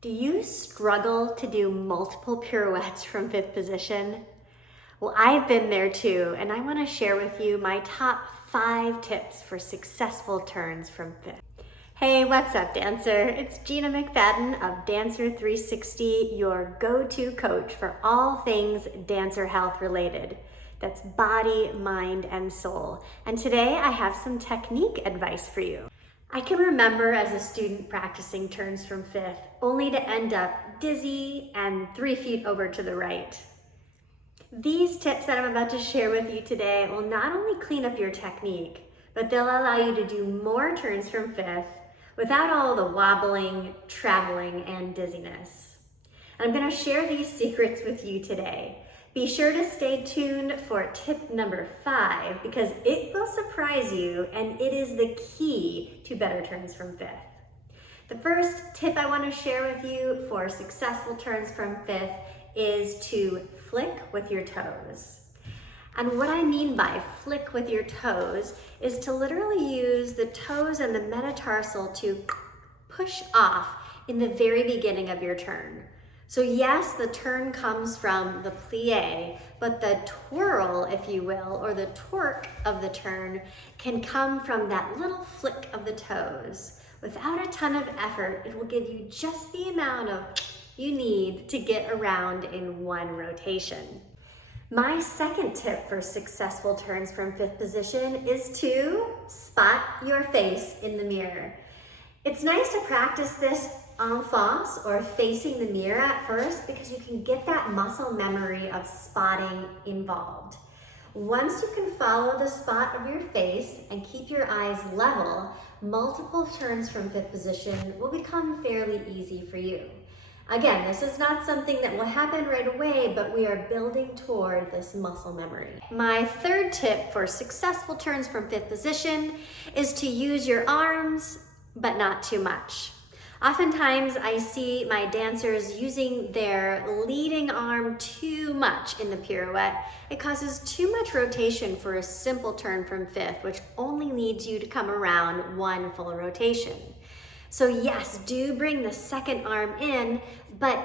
Do you struggle to do multiple pirouettes from fifth position? Well, I've been there too, and I want to share with you my top 5 tips for successful turns from fifth. Hey, what's up, dancer? It's Gina McFadden of Dancer 360, your go-to coach for all things dancer health related. That's body, mind, and soul. And today I have some technique advice for you. I can remember as a student practicing turns from fifth, only to end up dizzy and 3 feet over to the right. These tips that I'm about to share with you today will not only clean up your technique, but they'll allow you to do more turns from fifth without all the wobbling, traveling, and dizziness. And I'm going to share these secrets with you today. Be sure to stay tuned for tip number 5 because it will surprise you and it is the key to better turns from fifth. The first tip I want to share with you for successful turns from fifth is to flick with your toes. And what I mean by flick with your toes is to literally use the toes and the metatarsal to push off in the very beginning of your turn. So yes, the turn comes from the plie, but the twirl, if you will, or the torque of the turn can come from that little flick of the toes. Without a ton of effort, it will give you just the amount of you need to get around in one rotation. My second tip for successful turns from fifth position is to spot your face in the mirror. It's nice to practice this en face or facing the mirror at first because you can get that muscle memory of spotting involved. Once you can follow the spot of your face and keep your eyes level, multiple turns from fifth position will become fairly easy for you. Again, this is not something that will happen right away, but we are building toward this muscle memory. My third tip for successful turns from fifth position is to use your arms, but not too much. Oftentimes I see my dancers using their leading arm too much in the pirouette. It causes too much rotation for a simple turn from fifth, which only needs you to come around one full rotation. So yes, do bring the second arm in, but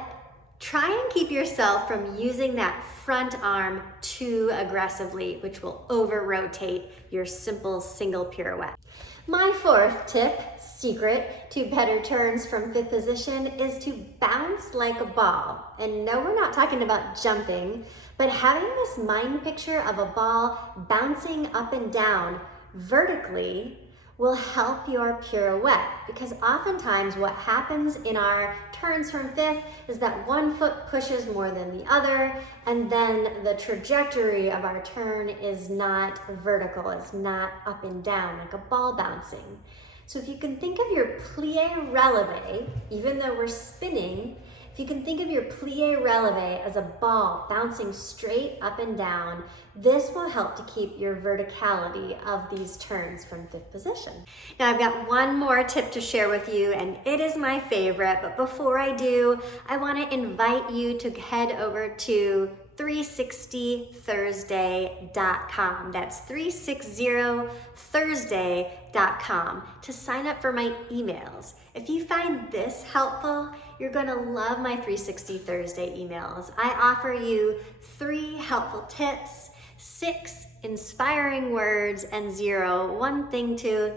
try and keep yourself from using that front arm too aggressively, which will over-rotate your simple single pirouette. My fourth tip, secret to better turns from fifth position, is to bounce like a ball. And no, we're not talking about jumping, but having this mind picture of a ball bouncing up and down vertically will help your pirouette, because oftentimes what happens in our turns from fifth is that one foot pushes more than the other, and then the trajectory of our turn is not vertical, it's not up and down like a ball bouncing. So if you can think of your plie releve, even though we're spinning, if you can think of your plie releve as a ball bouncing straight up and down, this will help to keep your verticality of these turns from fifth position. Now I've got one more tip to share with you, and it is my favorite, but before I do, I want to invite you to head over to 360thursday.com. That's 360thursday.com to sign up for my emails. If you find this helpful, you're going to love my 360 Thursday emails. I offer you 3 helpful tips, 6 inspiring words, and 0 one thing to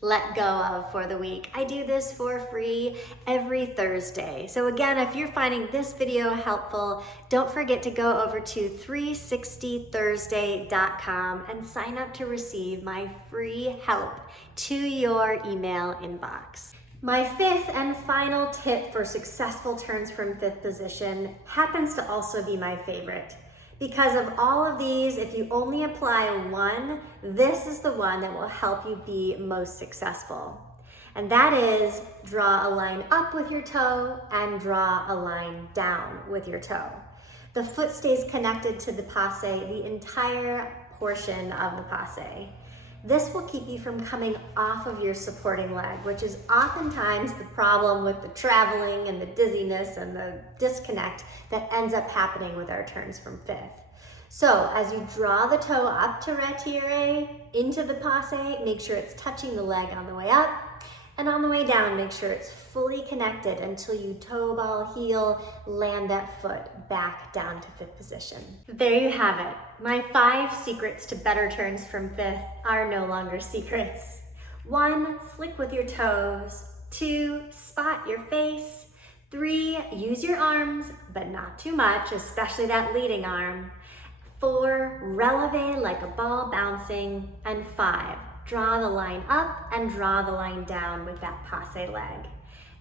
let go of for the week. I do this for free every Thursday. So again, if you're finding this video helpful, don't forget to go over to 360thursday.com and sign up to receive my free help to your email inbox. My fifth and final tip for successful turns from fifth position happens to also be my favorite. Because of all of these, if you only apply one, this is the one that will help you be most successful. And that is draw a line up with your toe and draw a line down with your toe. The foot stays connected to the passe the entire portion of the passe. This will keep you from coming off of your supporting leg, which is oftentimes the problem with the traveling and the dizziness and the disconnect that ends up happening with our turns from fifth. So as you draw the toe up to retire into the passe, make sure it's touching the leg on the way up, And on the way down, make sure it's fully connected until you toe ball heel, land that foot back down to fifth position. There you have it. My 5 secrets to better turns from fifth are no longer secrets. 1, flick with your toes. 2, spot your face. 3, use your arms, but not too much, especially that leading arm. 4, releve like a ball bouncing. And 5, draw the line up and draw the line down with that passe leg.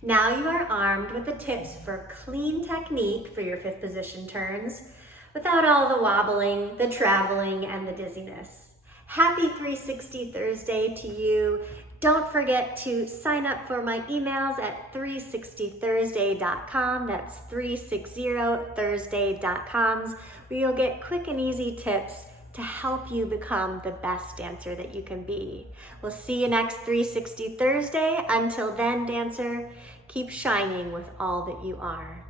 Now you are armed with the tips for clean technique for your fifth position turns without all the wobbling, the traveling, and the dizziness. Happy 360 Thursday to you. Don't forget to sign up for my emails at 360thursday.com. That's 360thursday.com, where you'll get quick and easy tips to help you become the best dancer that you can be. We'll see you next 360 Thursday. Until then, dancer, keep shining with all that you are.